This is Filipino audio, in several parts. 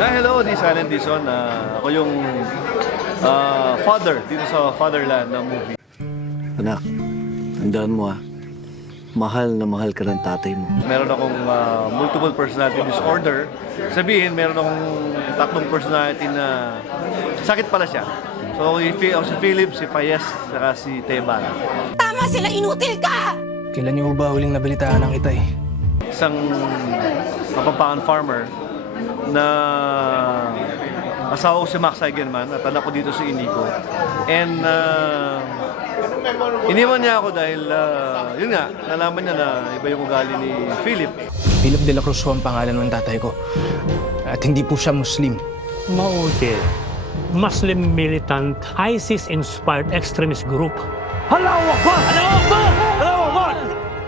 Hello, this is Alan Dizon. Ako yung father dito sa Fatherland na movie. Anak, tandaan mo mahal na mahal ka ng tatay mo. Meron akong multiple personality disorder. Sabihin, meron akong tatlong personality na sakit pala siya. So, ako si Philip, si Fayez, saka si Teban. Tama sila, inutil ka! Kailan niyo ba huling nabalitaan ng Itay? Isang Kapampangan farmer na asawa ko si Max Eigenman at anak ko dito si Inigo. And iniwan niya ako dahil, yun nga, nalaman niya na iba yung ugali ni Philip. Philip de la Cruz ho ang pangalan ng tatay ko. At hindi po siya Muslim. Maute, Muslim militant, ISIS-inspired extremist group. Allahu Akbar! Allahu Akbar! Allahu Akbar!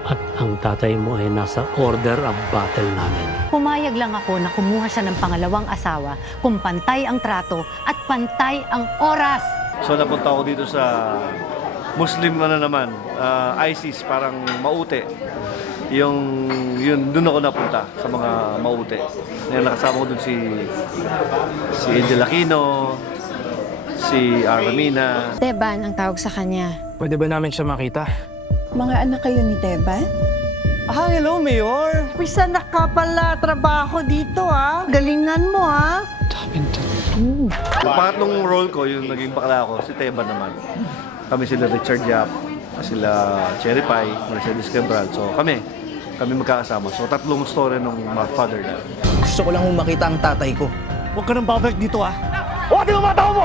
At ang tatay mo ay nasa order of battle namin. Pumayag lang ako na kumuha siya ng pangalawang asawa kung pantay ang trato at pantay ang oras. So napunta ako dito sa Muslim na naman, ISIS, parang Maute. Yun, doon ako napunta sa mga Maute. Nakasama ko doon si Angel Aquino, si Armina. Teban ang tawag sa kanya. Pwede ba namin siya makita? Mga anak kayo ni Teban? Hello, Mayor! Pisa na ka pala trabaho dito, Galingan mo, Yung pangatlong role ko, yung naging bakla ko, si Teban naman. Kami sila Richard Yap, sila Cherry Pie, Mercedes Cabral. So kami magkakasama. So tatlong story ng mga father na. Gusto ko lang makita ang tatay ko. Huwag ka nang babalik dito Huwag di mo matawa mo!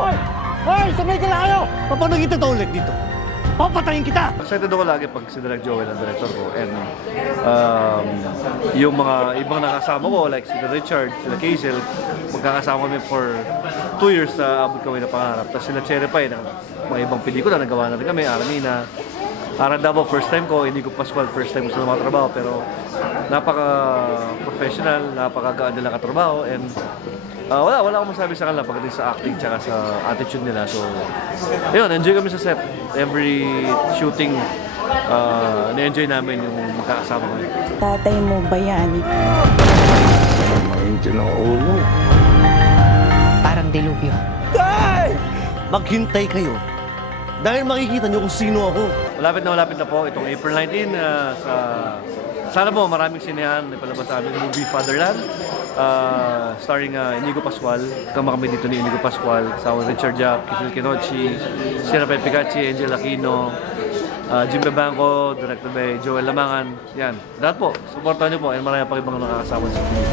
Hoy! Sabay ka na kayo! Paano kita ulit dito? Papatayin kita! Excited ako lagi pag si Direk Joel ang director ko. And yung mga ibang nakasama ko, like sila Richard, sila Kazel, magkakasama kami for 2 years na abot kami na pangarap. Tapos sila Cherry Pie, mga ibang pelikula, nagawa na rin kami, Armina. Arandabo, first time ko, Inigo Pascual, first time ko sa mga trabaho, pero napaka-professional, napaka-gaan nila katrabaho, and wala akong masabi sa kanila pagdating sa acting tsaka sa attitude nila. So, yun, enjoy kami sa set. Every shooting, na-enjoy namin yung magkakasama kami. Tatay mo bayani. Maintin ang ulo. Parang dilubyo. Maghintay kayo. Dahil makikita niyo kung sino ako. Malapit na po itong April 19 sana po maraming sinehan na palabas sa aming movie Fatherland, starring Inigo Pascual. Kama kami dito ni Inigo Pascual, kasama Richard Yap, Kizil Kinochi, Sierra Picachi, Angel Aquino, Jim Bebanco, directed by Joel Lamangan. Yan, lahat po, supportan niyo po, and marami pa ibang nakakasama sa movie.